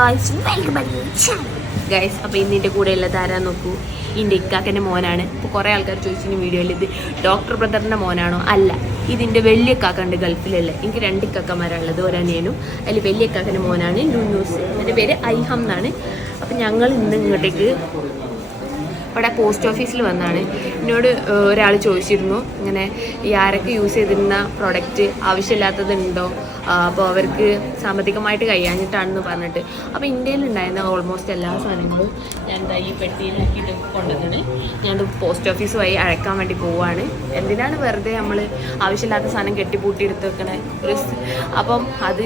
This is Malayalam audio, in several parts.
ഗായ്സ് വെൽക്കം ഗൈസ് അപ്പോൾ ഇന്ന് എന്റെ കൂടെ ഉള്ളത് ആരാ നോക്കൂ? ഇതിന്റെ ഇക്കാക്കന്റെ മോനാണ്. ഇപ്പോൾ കുറേ ആൾക്കാർ ചോദിച്ചിന് വീഡിയോയിൽ ഇത് ഡോക്ടർ ബ്രദറിന്റെ മോനാണോ? അല്ല ഇതിന്റെ വലിയ കാക്കണ്ട് ഗൾഫിലല്ലേ. എനിക്ക് രണ്ട് ഇക്കാക്കന്മാരുള്ളത് ഒരനിയനും അതിൽ വലിയ ഇക്കാക്കന്റെ മോനാണ് ന്യൂസ് എന്റെ പേര് ഐഹം എന്നാണ്. അപ്പം ഞങ്ങൾ ഇന്ന് ഇങ്ങോട്ടേക്ക് ഇവിടെ പോസ്റ്റ് ഓഫീസിൽ വന്നാണ്. എന്നോട് ഒരാൾ ചോദിച്ചിരുന്നു ഇങ്ങനെ ഈ ആരൊക്കെ യൂസ് ചെയ്തിരുന്ന പ്രോഡക്റ്റ് ആവശ്യമില്ലാത്തതുണ്ടോ? അപ്പോൾ അവർക്ക് സാമ്പത്തികമായിട്ട് കഴിയാഞ്ഞിട്ടാണെന്ന് പറഞ്ഞിട്ട്. അപ്പോൾ ഇന്ത്യയിൽ ഉണ്ടായിരുന്ന ഓൾമോസ്റ്റ് എല്ലാ സാധനങ്ങളും ഞാൻ ഈ പെട്ടിയിലാക്കിയിട്ട് കൊണ്ടുവന്നത്. ഞാൻ പോസ്റ്റ് ഓഫീസ് വഴി അഴക്കാൻ വേണ്ടി പോവുകയാണ് എന്തിനാണ് വെറുതെ നമ്മൾ ആവശ്യമില്ലാത്ത സാധനം കെട്ടിപ്പൂട്ടി എടുത്ത് വെക്കണേ ഒരു അപ്പം അത്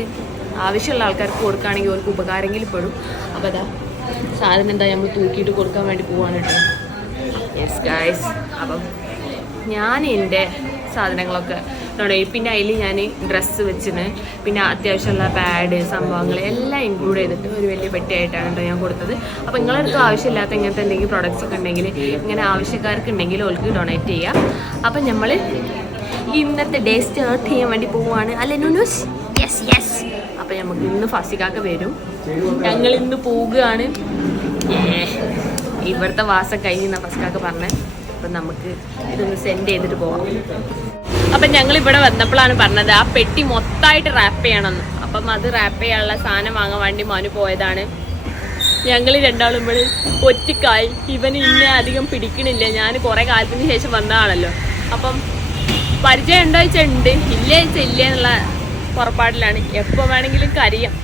ആവശ്യമുള്ള ആൾക്കാർക്ക് കൊടുക്കുകയാണെങ്കിൽ അവർക്ക് ഉപകാരമെങ്കിൽ പെടും. അപ്പോൾ അതാ സാധനം എന്താ നമ്മൾ തൂക്കിയിട്ട് കൊടുക്കാൻ വേണ്ടി പോവാണ് കേട്ടോ. യെസ് ഗായ്സ് അപ്പം ഞാൻ എന്റെ സാധനങ്ങളൊക്കെ തുടങ്ങി പിന്നെ അതിൽ ഞാൻ ഡ്രസ്സ് വെച്ചിന്. പിന്നെ അത്യാവശ്യമുള്ള പാഡ് സംഭവങ്ങൾ എല്ലാം ഇൻക്ലൂഡ് ചെയ്തിട്ട് ഒരു വലിയ പെട്ടിയായിട്ടാണ് കേട്ടോ ഞാൻ കൊടുത്തത്. അപ്പോൾ നിങ്ങളുടെ അടുത്ത് ആവശ്യമില്ലാത്ത ഇങ്ങനത്തെ എന്തെങ്കിലും പ്രോഡക്റ്റ്സ് ഒക്കെ ഉണ്ടെങ്കിൽ ഇങ്ങനെ ആവശ്യക്കാർക്ക് ഉണ്ടെങ്കിൽ ഓൾക്ക് ഡൊണേറ്റ് ചെയ്യാം. അപ്പം നമ്മൾ ഇന്നത്തെ ഡേ സ്റ്റാർട്ട് ചെയ്യാൻ വേണ്ടി പോവുകയാണ് അല്ലേ നുനൂസ്? യെസ് യെസ് അപ്പം നമുക്ക് ഇന്ന് ഫസിക്കാക്ക വരും. ഞങ്ങൾ ഇന്ന് പോവുകയാണ് ഇവിടുത്തെ വാസം കഴിഞ്ഞ ഫസ്റ്റാക്ക് പറഞ്ഞേ. അപ്പം നമുക്ക് ഇതൊന്ന് സെൻഡ് ചെയ്തിട്ട് പോവാം. അപ്പം ഞങ്ങൾ ഇവിടെ വന്നപ്പോഴാണ് പറഞ്ഞത് ആ പെട്ടി മൊത്തമായിട്ട് റാപ്പ് ചെയ്യണമെന്ന്. അപ്പം അത് റാപ്പ് ചെയ്യാനുള്ള സാധനം വാങ്ങാൻ വേണ്ടി മനു പോയതാണ്. ഞങ്ങൾ രണ്ടാളും ഇവിടെ ഒറ്റക്കായി ഇവന് ഇന്നെ അധികം പിടിക്കണില്ല. ഞാൻ കുറേ കാലത്തിന് ശേഷം വന്നതാണല്ലോ. അപ്പം പരിചയം ഉണ്ടോ വെച്ചാൽ ഉണ്ട്. ഇല്ല വെച്ചാൽ ഇല്ല എന്നുള്ള പുറപ്പാടിലാണ്. എപ്പോൾ വേണമെങ്കിലും കരയാം.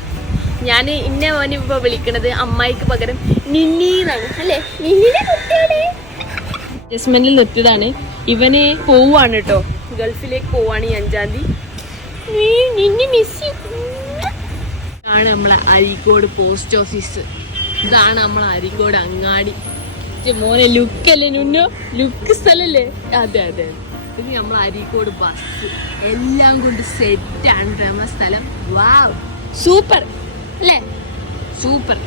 ഞാൻ ഇന്ന മോനെ ഇപ്പോൾ വിളിക്കണത് അമ്മായിക്ക് പകരം നിന്നി എന്നാണ് അല്ലേ? അഡ്ജസ്റ്റ്മെന്റിൽ നിർത്തിയതാണ് ഇവന് പോവാണ് കേട്ടോ. ഗൾഫിലേക്ക് പോവാണ് ഈ അഞ്ചാം തീയതി. ആണ് നമ്മളെ അരീക്കോട് പോസ്റ്റ് ഓഫീസ്. ഇതാണ് നമ്മളെ അരീക്കോട് അങ്ങാടി. മോനെ ലുക്ക് അല്ലേ നുന്നോ? ലുക്ക് സ്ഥലല്ലേ? അതെ അതെ. ഇത് നമ്മൾ അരീക്കോട് ബസ് എല്ലാം കൊണ്ട് സെറ്റാണ് ഡ്രാമ സ്ഥലം. വാവ് സൂപ്പർ അല്ലേ? സൂപ്പർ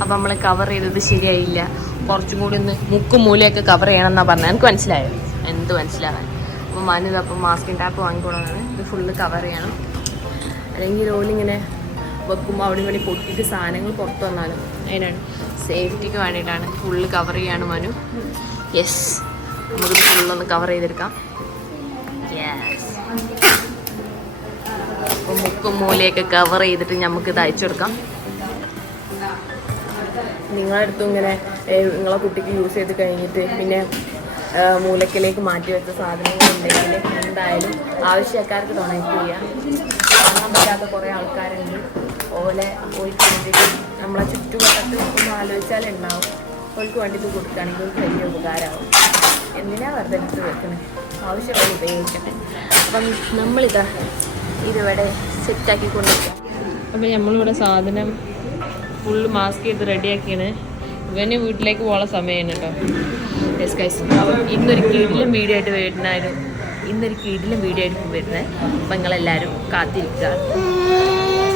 അപ്പം നമ്മൾ കവർ ചെയ്തത് ശരിയായില്ല. കുറച്ചും കൂടി ഒന്ന് മുക്കും മൂലയൊക്കെ കവർ ചെയ്യണം എന്നാ പറഞ്ഞത്. എനിക്ക് മനസ്സിലായോ? എന്ത് മനസ്സിലാവാൻ? അപ്പം മാനിത് അപ്പം മാസ്കിൻ ടാപ്പ് വാങ്ങിക്കോളാണ് ഇത് ഫുള്ള് കവർ ചെയ്യണം. അല്ലെങ്കിൽ ഓലിങ്ങനെ വെക്കുമ്പോൾ അവിടെ വേണ്ടി പൊട്ടിയിട്ട് സാധനങ്ങൾ പുറത്ത് വന്നാലും അതിനാണ്. സേഫ്റ്റിക്ക് വേണ്ടിയിട്ടാണ് ഫുള്ള് കവർ ചെയ്യാണ് മനു. യെസ് നമുക്കിത് ഫുള്ളൊന്ന് കവർ ചെയ്തെടുക്കാം. യെസ് അപ്പോൾ മുക്കും മൂലയൊക്കെ കവർ ചെയ്തിട്ട് നമുക്ക് ഇത് അയച്ചു കൊടുക്കാം. നിങ്ങളുടെ അടുത്തും ഇങ്ങനെ നിങ്ങളെ കുട്ടിക്ക് യൂസ് ചെയ്ത് കഴിഞ്ഞിട്ട് പിന്നെ മൂലക്കിലേക്ക് മാറ്റി വെച്ച സാധനങ്ങൾ ഉണ്ടെങ്കിൽ എന്തായാലും ആവശ്യക്കാർക്ക് ഡൊണേറ്റ് ചെയ്യാം. കാണാൻ പറ്റാത്ത കുറേ ആൾക്കാരുണ്ട്. ഓലെ ഓർക്ക് വേണ്ടിയിട്ട് നമ്മളെ ചുറ്റുവട്ടത്ത് ഒന്ന് ആലോചിച്ചാലേ ഉണ്ടാവും. ഓർക്ക് വേണ്ടിയിട്ട് കൊടുക്കുകയാണെങ്കിൽ വലിയ ഉപകാരമാവും. എന്തിനാ വെറുതെ വെക്കണേ? ആവശ്യമായി ഉപയോഗിക്കട്ടെ. അപ്പം നമ്മളിതാ ഇതിവിടെ സെറ്റാക്കി കൊണ്ടുവയ്ക്കാം അപ്പം നമ്മളിവിടെ സാധനം ഫുള്ള് മാസ്ക് ചെയ്ത് റെഡിയാക്കിയാണ്. ഇവന് വീട്ടിലേക്ക് പോകാനുള്ള സമയമാണ് കേട്ടോ. യെസ് ഗൈസ് അപ്പം ഇന്നൊരു കീഴിലും വീഡിയോ ആയിട്ട് വരുന്നതായിരുന്നു ഇന്നൊരു കീഴിലും വീഡിയോ ആയിട്ട് വരുന്നത്. അപ്പം നിങ്ങളെല്ലാവരും കാത്തിരിക്കുക.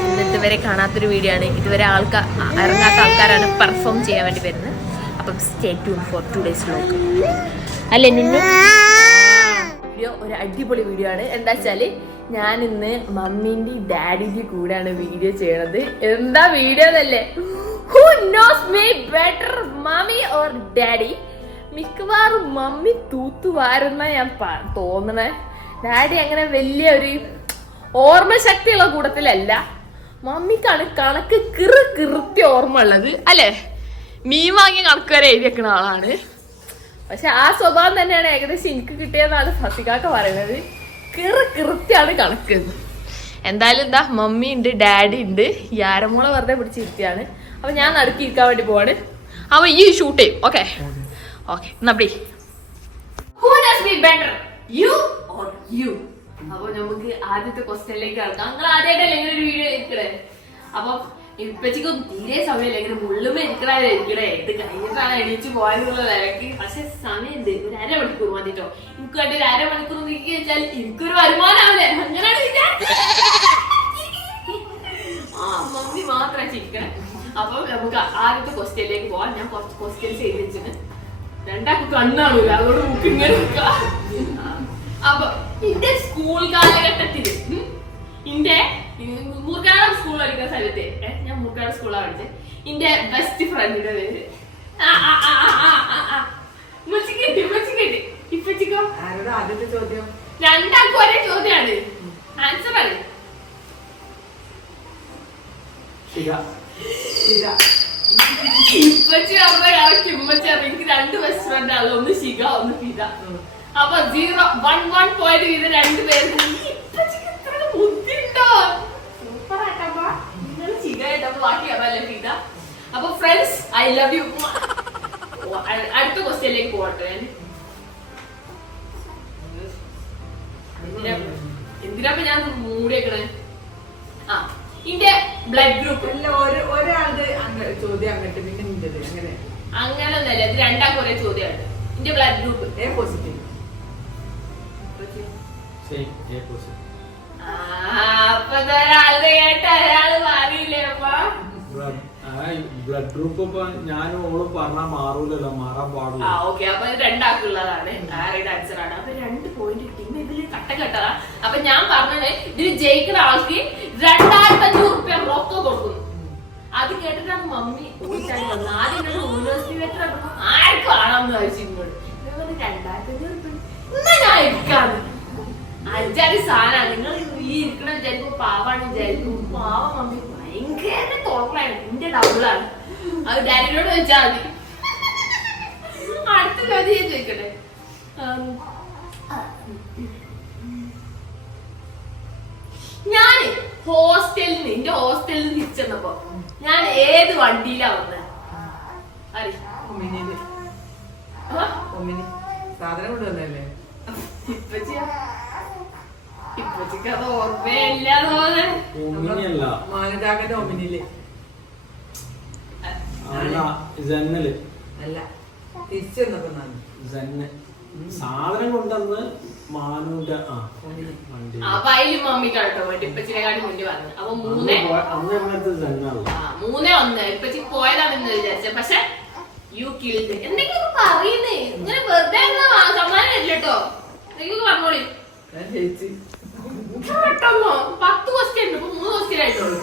ഇന്നത്തെ വരെ കാണാത്തൊരു വീഡിയോ ആണ്. ഇതുവരെ ആൾക്കാർ ഇറങ്ങാത്ത ആൾക്കാരാണ് പെർഫോം ചെയ്യാൻ വേണ്ടി വരുന്നത്. അപ്പം stay tune for two days vlog അല്ലേ നിന്നു? വീഡിയോ ഒരു അടിപൊളി വീഡിയോ ആണ്. എന്താ വെച്ചാൽ ഞാൻ ഇന്ന് മമ്മീന്റെ ഡാഡിന്റെ കൂടെയാണ് വീഡിയോ ചെയ്യണത്. എന്താ വീഡിയോ അല്ലേ who knows me better mummy or daddy മിക്കവാറും മമ്മി തൂത്തുവാരുന്ന ഞാൻ തോന്നണേ. ഡാഡി അങ്ങനെ വലിയ ഒരു ഓർമ്മ ഓർമ്മശക്തിയുള്ള കൂട്ടത്തിലല്ല. മമ്മിക്കാണ് കണക്ക് കിറു കിറുത്തി ഓർമ്മ ഉള്ളത്. അല്ലേ? മീൻ വാങ്ങിയ കണക്ക് വരെ എഴുതി വെക്കുന്ന ആളാണ്. പക്ഷെ ആ സ്വഭാവം തന്നെയാണ് ഏകദേശം എനിക്ക് കിട്ടിയതാണ് ഫസികാക്ക പറയുന്നത്. കിറ കൃത്യാണ് കണക്ക് എന്തായാലും എന്താ മമ്മി ഉണ്ട് ഡാഡി ഉണ്ട്. യാരമോളെ വെറുതെ പിടിച്ചിരുത്തിയാണ് അപ്പൊ ഞാൻ നടുക്കി ഇരിക്കാൻ വേണ്ടി പോവാണ്. അപ്പൊ ഈ ഷൂട്ട് ചെയ്യും ഓക്കെ? ഓക്കെ എന്നാ പിടി. Who does me better? You or you? അപ്പൊ നമുക്ക് ആദ്യത്തെ ക്വസ്റ്റ്യനിലേക്ക് കിടക്കാം. നിങ്ങൾ ആദ്യമായിട്ടല്ലേ ഇങ്ങനെ ഒരു വീഡിയോ എടുക്കണേ അപ്പൊ ഇപ്പച്ചിക്ക് തീരെ സമയമില്ല. ഇങ്ങനെ മുള്ളുമേ ഇരിക്കണേ ഇരിക്കണേ ഇത് കഴിഞ്ഞിട്ടാണ് എണീച്ച് പോകാനുള്ള നിലയ്ക്ക്. പക്ഷെ സമയമുണ്ട്. ഒരു അരമണിക്കൂർ മതിട്ടോ എനിക്ക് വേണ്ട ഒരു അരമണിക്കൂർ നീക്കി വെച്ചാൽ എനിക്കൊരു വരുമാനാവില്ലേ അങ്ങനെയാണ്. ആ മമ്മി മാത്രം ചിരിക്കണേ. അപ്പൊ നമുക്ക് ആദ്യത്തെ ക്വസ്റ്റ്യനിലേക്ക് പോവാം ഞാൻ കുറച്ച് ക്വസ്റ്റ്യൻസ് എഴുതി വെച്ചിട്ട് രണ്ടാൾക്ക് കണ്ണാണൂല. അതുകൊണ്ട് നമുക്ക് ഇങ്ങനെ. അപ്പൊ ഇന്റെ സ്കൂൾ കാലഘട്ടത്തിൽ ഇന്റെ മുർക്കാട് സ്കൂൾ പഠിക്കുന്ന സ്ഥലത്ത് ഞാൻ മുർക്കാട് സ്കൂളാണ് പഠിച്ചത് എന്റെ ബെസ്റ്റ് ഫ്രണ്ടിന്റെ പേര്. ആ, ആ, ആ, ആ, ആ, ആ. ഉമ്മച്ചിക്ക് കിട്ടി, ഉമ്മച്ചിക്ക് കിട്ടി. ഇപ്പച്ചിക്കോ? ആദ്യത്തെ ചോദ്യം? രണ്ടാൾക്കും ഒരേ ചോദ്യമാണ് ആൻസർ ആണ് ഇപ്പച്ചി കറക്റ്റ് ഇമ്മച്ചി എനിക്ക് രണ്ട് ബെസ്റ്റ് ഫ്രണ്ട് ആണ് ഒന്ന് ശിഖ ഒന്ന് ഫിദ. അപ്പൊ സീറോ വൺ വൺ പോയിന്റ് രണ്ട് രണ്ടുപേരും ഇപ്പച്ചിക്ക് ഇത്ര ബുദ്ധിയുണ്ടോ സൂപ്പർ ആയിട്ടപ്പ നിങ്ങൾ ശിഖ ആയിട്ടപ്പോ ബാക്കി അതല്ലേ ഫിദ അപ്പൊ ഫ്രണ്ട്സ് ഐ ലവ് യു അടുത്ത ക്വസ്റ്റ്യനിലേക്ക് പോകട്ടെ. എന്തിനാ- ഞാൻ മൂടിയേക്കണേ? ആ ഇന്റെ ബ്ലഡ് ഗ്രൂപ്പ് ഒരാളുടെ ചോദ്യം അങ്ങോട്ട് പിന്നെ നിന്റത് അങ്ങനെ. അങ്ങനെ ഒന്നല്ല ഇത് രണ്ടാം കുറെ ചോദ്യമാണ്. ഇന്റെ blood group A positive same A positive അപ്പൊ ഒരാൾ കേട്ട ഒരാൾ മാറിയില്ലേ അപ്പൊ? ബ്ലഡ് ഗ്രൂപ്പ് ഇപ്പൊ ഞാനും ഓളും പറഞ്ഞാൽ മാറൂലല്ലോ മാറാൻ പാടില്ല ഓക്കെ അപ്പൊ രണ്ടാക്കുള്ളതാണ്. ആരുടെ ആൻസർ ആണ്? അപ്പൊ രണ്ട് പോയിന്റ് കിട്ടി. ഇതിൽ കട്ട കെട്ടതാ. അപ്പൊ ഞാൻ പറഞ്ഞത് ഇതിൽ ജയിക്കുന്ന ആൾക്ക് രണ്ടായിരത്തി അഞ്ഞൂറ് റുപ്യ റൊക്കം കൊടുക്കും. അത് കേട്ടിട്ടാണ് മമ്മി യൂണിവേഴ്സിറ്റി ആർക്കും ആണെന്ന് ചോദിച്ചു രണ്ടായിരത്തി അഞ്ഞൂറ് ഞാൻ അഞ്ചാറ് സാധനമാണ്. നിങ്ങൾ ഈ ഇരിക്കണ വിചാരിക്കും പാവാണ് വിചാരിക്കും പാവ മമ്മി. ഭയങ്കര തുറന്നാണ് എന്റെ ഡബിളാണ് അത് ഡാഡിനോട് വെച്ചാൽ മതി. അടുത്ത ചോദ്യം ഞാൻ ചോദിക്കട്ടെ? ഞാൻ ഹോസ്റ്റലിൽ നിന്ന് എന്റെ ഹോസ്റ്റലിൽ നിന്ന് തിരിച്ചെന്നപ്പോ ഞാൻ ഏത് വണ്ടിയിലാ വന്നത് സാധനം കൊണ്ടുവന്നല്ലേ ഇപ്പച്ചിക്ക് അത് ഓർമ്മയില്ല അല്ല ജന്നൽ അല്ല തിരിച്ചു ജന്ന് സാധനം കൊണ്ടന്ന് മാനൂന്റെ ആ വണ്ടി അപ്പൊ അതിൽ മമ്മിക്കാണ് കേട്ടോ വേണ്ടി ഇപ്പച്ചിനെക്കാട്ടി മുന്നിൽ വന്നത് അപ്പൊ അന്ന് മൂന്നേ പോയ- അന്ന് നമ്മളടുത്ത് ജന്നല്ല ആ മൂന്നേ ഒന്ന്. ഇപ്പച്ചി പോയതാണെന്ന് വിചാരിച്ച. പക്ഷെ യു കിൽഡ് എന്തെങ്കിലും പറയുന്നേ. ഇങ്ങനെ വെറുതെ സമ്മാനം തരില്ല കേട്ടോ എന്തെങ്കിലും പറഞ്ഞോളി. ഞാൻ ജയിച്ച്. പത്ത് ക്വസ്റ്റ്യൻ ഉണ്ട്. മൂന്ന് ക്വസ്റ്റ്യൻ ആയിട്ടുള്ളൂ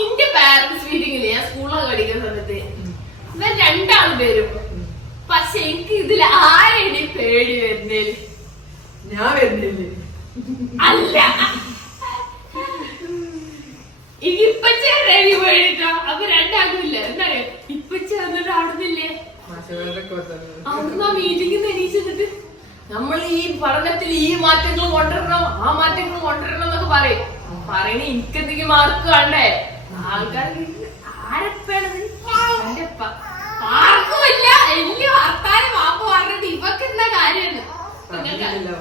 എന്റെ പാരന്റ്സ് മീറ്റിംഗിൽ ഞാൻ സ്കൂളിലൊക്കെ പഠിക്കുന്ന സമയത്ത്. ഇവർ രണ്ടാളും വരും പക്ഷെ എനിക്ക് ഇതിൽ ആരെയും പേടി വരുന്നേ ഞാൻ വരുന്നില്ല? അല്ല. ഇപ്പച്ച റെഡി പോയിട്ടോ അപ്പൊ രണ്ടാകുമില്ല എന്താണ് ഇപ്പച്ച എന്നിട്ട് ആടുന്നില്ലേ മാഷുകാരൊക്കെ വന്നത് അന്ന് ആ മീറ്റിംഗിൽ എണീച്ചിട്ട് നമ്മൾ ഈ പഠനത്തിൽ ഈ മാറ്റങ്ങൾ കൊണ്ടുവരണം ആ മാറ്റങ്ങൾ കൊണ്ടുവരണം എന്നൊക്കെ പറയും. പറയണ എനിക്ക് എന്തെങ്കിലും മാർക്ക് വേണ്ടേ ആൾക്കാർ ആരപ്പാണത് എന്റെ പ- ആർക്കുമില്ല വലിയ വർത്താനം വാപ്പ പറഞ്ഞിട്ട് ഇവക്ക് എന്താ കാര്യമാണ് പറഞ്ഞില്ലല്ലോ.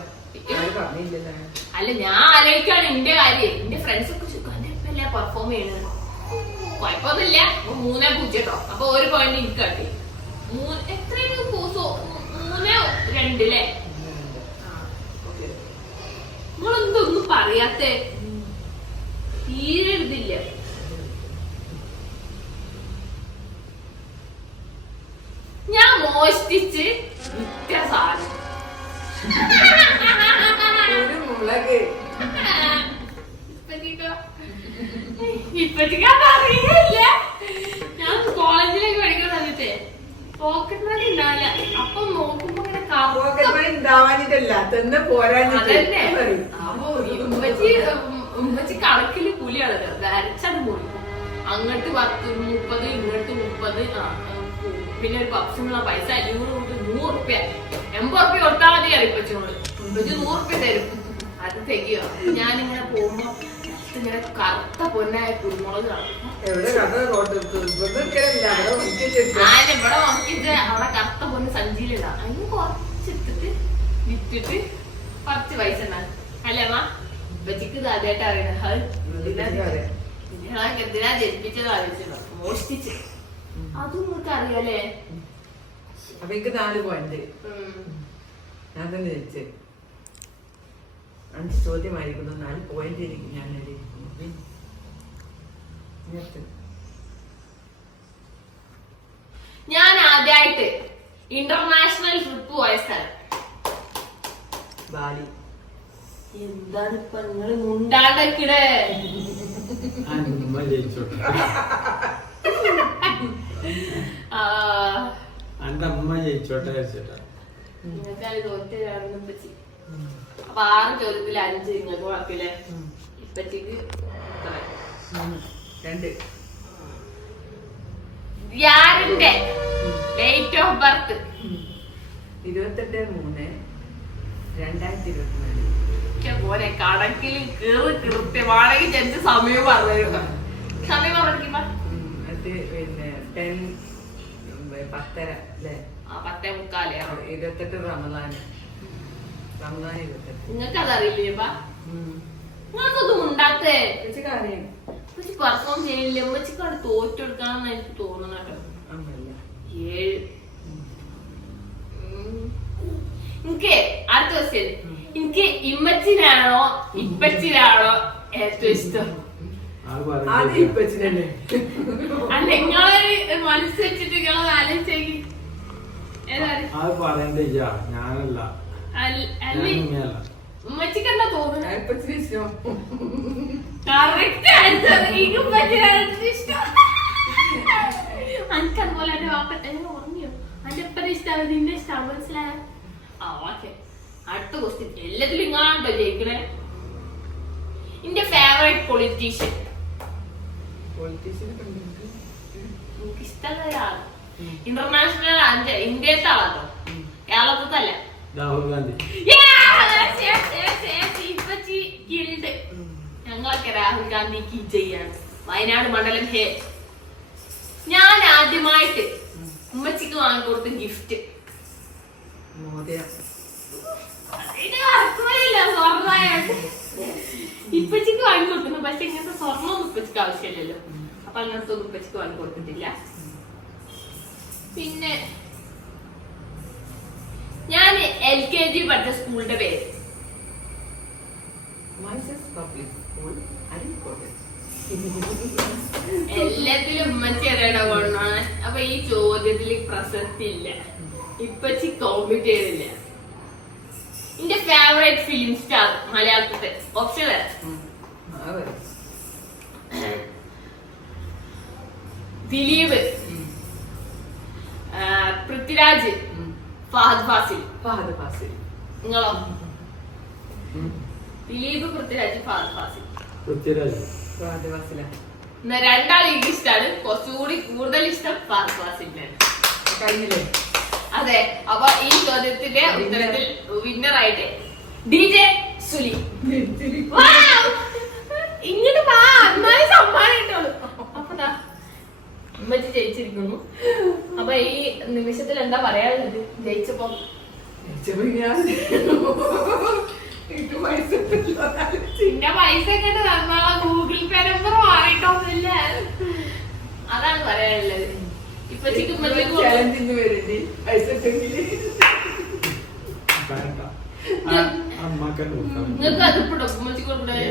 ആരും പറഞ്ഞില്ലല്ലോ. അല്ല ഞാൻ ആലോചിക്കാണ് എന്റെ കാര്യം. എന്റെ ഫ്രണ്ട്സ് ഒക്കെ ഇപ്പല്ലേ പെർഫോം ചെയ്യണത്? കുഴപ്പമൊന്നുമില്ല. മൂന്നേ പൂജ്യട്ടോ അപ്പൊ ഒരു പോയിന്റ് എനിക്ക് കാട്ടി. എത്രയാണ് കോസോ മൂന്നേ രണ്ട് അല്ലേ നിങ്ങളെന്തൊന്നും പറയാത്തെ? തീരെ ഇതില്ല ഞാൻ മോഷ്ടിച്ച് വിറ്റ സാധനം. മുളക്. അത് അറിയില്ല. ഞാൻ കോളേജിലേക്ക് പഠിക്കുന്ന സമയത്ത് പോക്കറ്റ് മണി ഉണ്ടാവില്ല അപ്പൊ നോക്കുമ്പോ ഇങ്ങനെ കറുത്ത പോക്കറ്റ് ഉണ്ടാവാനിട്ടല്ല തന്നെ പോരാഞ്ഞിട്ട് അതന്നെ. പറയും. അപ്പൊ ഈ ഉമ്മച്ചി ഉമ്മച്ചി കണക്കിൽ കൂലിയാണ് വരച്ചത് പോയി അങ്ങോട്ട് പത്ത് മുപ്പത് ഇങ്ങോട്ട് മുപ്പത് പിന്നെ ഒരു പപ്സിനുള്ള പൈസ അഞ്ഞൂറ് കൊണ്ട് നൂറ് റുപ്യ. എൺപത് റുപ്യ കൊടുത്താൽ മതി അറിയിപ്പച്ചോൾ ഉമ്മച്ചി നൂറ് റുപ്യ തരും. അത് തികയോ? ഞാനിങ്ങനെ പോകുമ്പോ ഇങ്ങനെ കറുത്ത പൊന്നായ കുരുമുളക് കാണും എവിടെ കഥ ഞാൻ ഇവിടെ നോക്കിയിട്ട് അവിടെ കറുത്ത പൊന്ന് സഞ്ചിയിലിടാം. അതിന് കുറച്ചെടുത്തിട്ട് വിറ്റിട്ട് കുറച്ച് പൈസ ഉണ്ടാകും അല്ലേ അമ്മ? ബജിക്ക് ഇത് ആദ്യമായിട്ട് അറിയണത് അറിയാം. നിങ്ങളൊക്കെ എന്തിനാ? ജനിപ്പിച്ചത് ആലോചിച്ചോ മോഷ്ടിച്ച്. അതും നിങ്ങൾക്ക് അറിയാലേ അപ്പൊ എനിക്ക് നാല് പോയിന്റ്. ഞാൻ തന്നെ ജയിച്ചേ അഞ്ച് ചോദ്യമായിരിക്കുന്നു. നാല് പോയിന്റ് എനിക്ക് ഞാൻ ഞാൻ ആദ്യമായിട്ട് ഇന്റർനാഷണൽ ട്രിപ്പ് പോയ സ്ഥലം. ബാലി. എന്താണ് ഇപ്പൊ നിങ്ങൾ മുണ്ടാണ്ടക്കിടേ അമ്മ ജയിച്ചോട്ടെ. അമ്മ വിചാരിച്ചിട്ടാ. തോറ്റ പറ്റി അപ്പൊ ആറ് ചോദ്യത്തിൽ അഞ്ച് നിങ്ങൾക്ക് കുഴപ്പമില്ലേ ഇപ്പച്ചക്ക് രണ്ട്. യാറിന്റെ ഡേറ്റ് ഓഫ് ബർത്ത് ഇരുപത്തെട്ട് മൂന്ന് രണ്ടായിരത്തി ഇരുപത്തിനാല്. പോലെ കണക്കിൽ കീറ് കൃത്യമാണെങ്കിൽ ജനിച്ച സമയം പറഞ്ഞു സമയം പറഞ്ഞിരിക്കുമ്പോ പിന്നെ ടെൻ പത്തര അല്ലേ? പത്തേ മുക്കാലേ. ഇരുപത്തെട്ട് ഇരുപത്തെട്ട് നിങ്ങൾക്ക് അതറിയില്ലേ നിങ്ങൾക്കൊന്നും ഉണ്ടാത്തേ? വെച്ച് കാര്യം ഉമ്മച്ചി പെർഫോം ചെയ്യില്ല ഉമ്മച്ചിക്ക് അവിടെ തോറ്റെടുക്കാന്ന് എനിക്ക് തോന്നണ ഏഴ്. എനിക്ക് അടുത്ത ക്വസ്റ്റ്യൻ എനിക്ക് ഇമ്മച്ചിനാണോ ഇപ്പച്ചിനാണോ ഏറ്റവും ഇഷ്ടം? അല്ല നിങ്ങളൊരു മനസ്സ് വെച്ചിട്ട് നിങ്ങളെ ആലോചിച്ചേക്ക് ഏതാ? ഞാനല്ല. ഉമ്മച്ചിക്ക് എന്താ തോന്നുന്നത് ഇഷ്ടം കറക്റ്റ് ആൻസർ ഇഷ്ടം. അനക്ക് അതുപോലെ എന്റെ വാപ്പ എന്നെ ഉറങ്ങിയോ? അന്റെ എപ്പനെ ഇഷ്ടമാണ് നിന്നെ ഇഷ്ടമാണ് മനസ്സിലായ? ആ ഓക്കെ. അടുത്ത ക്വസ്റ്റ്യൻ എല്ലാത്തിലും ഇങ്ങാണ്ടോ ജയിക്കണേ? എന്റെ ഫേവറേറ്റ് പൊളിറ്റീഷ്യൻ പൊളിറ്റീഷ്യനെ കണ്ടിട്ട് എനിക്ക് ഇഷ്ടമുള്ള ഒരാൾ. ഇന്റർനാഷണൽ ഇന്ത്യത്തെ ആളാട്ടോ. കേരളത്തിലത്തെ അല്ല. രാഹുൽ ഗാന്ധി. ഞങ്ങളൊക്കെ രാഹുൽ ഗാന്ധിക്ക് ചെയ്യാണ്. വയനാട് മണ്ഡലം ഹേ. ഞാൻ ആദ്യമായിട്ട് ഉമ്മച്ചിക്ക് വാങ്ങിക്കൊടുത്ത ഗിഫ്റ്റ് ഇപ്പച്ചിക്ക് വാങ്ങി കൊടുക്കുന്നു പക്ഷെ ഇങ്ങനത്തെ സ്വർണം ഇപ്പച്ചിക്ക് ആവശ്യമില്ലല്ലോ. അപ്പൊ അങ്ങനത്തെ ഒന്നും ഇപ്പച്ചിക്ക് വാങ്ങിക്കൊടുത്തിട്ടില്ല പിന്നെ ഞാൻ എൽ കെ ജി പഠിച്ച സ്കൂളിന്റെ പേര്. എല്ലാത്തിലും ഉമ്മച്ചി കൊണ്ടാണ് അപ്പൊ ഈ ചോദ്യത്തിൽ പ്രസക്തി ഇല്ല ഇപ്പച്ചി കോമ്പിറ്റ് ചെയ്തില്ല. എന്റെ ഫേവറേറ്റ് ഫിലിം സ്റ്റാർ മലയാളത്തെ ഓപ്ഷൻ ദിലീപ്. പൃഥ്വിരാജ്. ഫഹദ് ഫാസിൽ. ഫഹദ് ഫാസിൽ. നിങ്ങളോ. ദിലീപ് പൃഥ്വിരാജ് ഫഹദ് ഫാസിൽ. പൃഥ്വിരാജ്. ഫഹദ് ഫാസില. എന്നാ രണ്ടാൾ എനിക്ക് ഇഷ്ടമാണ് കുറച്ചുകൂടി കൂടുതൽ ഇഷ്ടം ഫഹദ് ഫാസിലിനാണ്. കഴിഞ്ഞില്ലേ? അതെ അപ്പൊ ഈ ചോദ്യത്തിന്റെ ഉത്തരത്തിൽ വിന്നർ ആയിട്ട് ഡി ജെ സുലി. Wow! ഇങ്ങോട്ട് വാ അമ്മായി സമ്മാനം കിട്ടുള്ളൂ അപ്പൊ ഉമ്മച്ചി ജയിച്ചിരിക്കുന്നു. ഈ നിമിഷത്തിൽ എന്താ പറയാനുള്ളത്? ജയിച്ചപ്പോ. എനിക്ക് പൈസ ഇട്ടില്ല. പിന്നെ പൈസ ഒക്കെ ഗൂഗിൾ പേ നമ്പർ മാറിയിട്ടൊന്നുമില്ല അതാണ് പറയാനുള്ളത്. കൊടുക്കാം നിങ്ങൾക്ക് അത് ഇപ്പിടും ഉമ്മച്ചി കൊടുക്കണേ?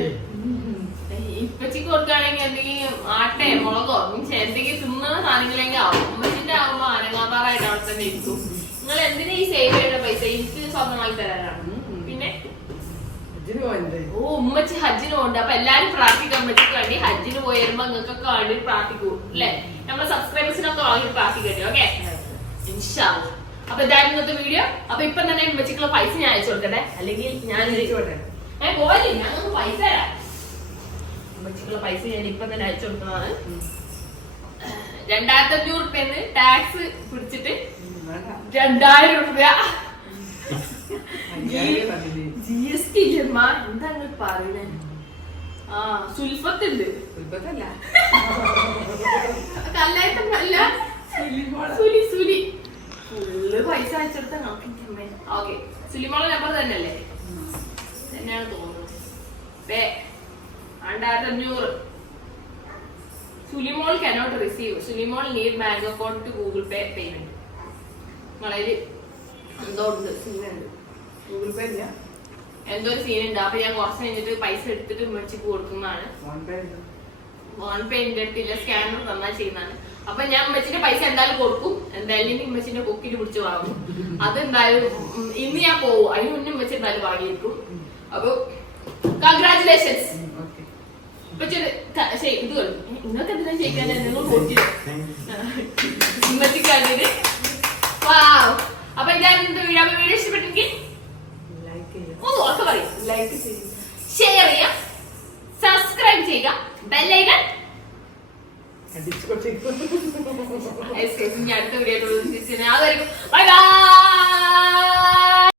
ഇപ്പച്ചിക്ക് കൊടുക്കുകയാണെങ്കിൽ എന്തെങ്കിലും ആട്ടെ മുളകോ മീൻസ് എന്തെങ്കിലും തിന്നുന്ന സാധനങ്ങളെങ്കിൽ ആവും. തന്നെ നിങ്ങൾ എന്തിനാ ഈ സേവ് ചെയ്യുന്ന പൈസ? എനിക്ക് സ്വന്തമായി തരാനാണ്. പിന്നെ? ഓ ഉമ്മച്ചി ഹജ്ജിന് പോകണ്ട അപ്പൊ എല്ലാരും പ്രാർത്ഥിക്കും അമ്മച്ചിക്ക് വേണ്ടി. ഹജ്ജിന് പോയി വരുമ്പോ നിങ്ങൾക്കൊക്കെ വേണ്ടി പ്രാർത്ഥിക്കൂ അല്ലെ? നമ്മളെ സബ്സ്ക്രൈബേഴ്സിനൊക്കെ വാങ്ങി പ്രാർത്ഥിക്കട്ടെ ഓക്കെ? ഇൻഷാല്ല അപ്പൊ ഇതായിരുന്നു ഇന്നത്തെ വീഡിയോ അപ്പൊ ഇപ്പൊ തന്നെ ഉമ്മച്ചിക്കുള്ള പൈസ ഞാൻ അയച്ചു കൊടുക്കട്ടെ. അല്ലെങ്കിൽ ഞാൻ. ഏ പോയില്ല ഞാൻ പൈസ തരാം. ഉമ്മച്ചിക്കുള്ള പൈസ ഞാൻ ഇപ്പൊ തന്നെ അയച്ചു കൊടുക്കുന്നതാണ്. രണ്ടായിരത്തി അഞ്ഞൂറ് റുപ്യന്ന് ടാക്സ് പിടിച്ചിട്ട്. രണ്ടായിരം റുപ്യ. ജി എസ് ടി ജന്മ എന്താ നിങ്ങൾ പറയണേ? ആ സുൽഫത്തുണ്ട്. ഉണ്ട് കല്ലായിട്ടല്ല. സുലി സുലി. ഫുള്ള് പൈസ അയച്ചെടുത്ത ഓക്കെ സുലിമോളെ നമ്പർ തന്നെയല്ലേ? തന്നെയാണ് തോന്നുന്നത്. രണ്ടായിരത്തി അഞ്ഞൂറ് Sulimol cannot receive Sulimol need bank account to Google Pay payment വളരെ എന്തോ ഉണ്ട് സീനുണ്ട് ഗൂഗിൾ പേ ഇല്ല? എന്തോ ഒരു സീനുണ്ട് അപ്പൊ ഞാൻ കുറച്ച് കഴിഞ്ഞിട്ട് പൈസ എടുത്തിട്ട് മേടിച്ച് കൊടുക്കുന്നതാണ്. ഫോൺ പേ എന്റെ അടുത്തില്ല. സ്കാനർ തന്നാൽ ചെയ്യുന്നതാണ്. അപ്പൊ ഞാൻ ഉമ്മച്ചിന്റെ പൈസ എന്തായാലും കൊടുക്കും. എന്തായാലും ഉമ്മച്ചിന്റെ കൊക്കിൽ പിടിച്ച് വാങ്ങും. അതെന്തായാലും ഇന്ന് ഞാൻ പോവും. അതിന് മുന്നേ എന്തായാലും വാങ്ങിയിരിക്കും. അപ്പൊ കൺഗ്രാറ്റുലേഷൻസ് ഓക്കെ ഇപ്പച്ചൊരു ക- ശരി, ഇത് കണ്ടു. നിങ്ങൾക്ക് എന്തിനാ ചെയ്യിക്കാൻ നിങ്ങൾ അതിന് വാവ് അപ്പൊ ഇതായിരുന്നു ഇന്നത്തെ വീഡിയോ വീഡിയോ ഇഷ്ടപ്പെട്ടെങ്കിൽ ലൈക്ക് ചെയ്യാം ഓ ഒക്കെ പറയും ലൈക്ക് ചെയ്യാം ഷെയർ ചെയ്യുക സബ്സ്ക്രൈബ് ചെയ്യുക ബെല്ലൈക്കൺ ഞാൻ അടുത്ത വീഡിയോ ബൈ ബൈ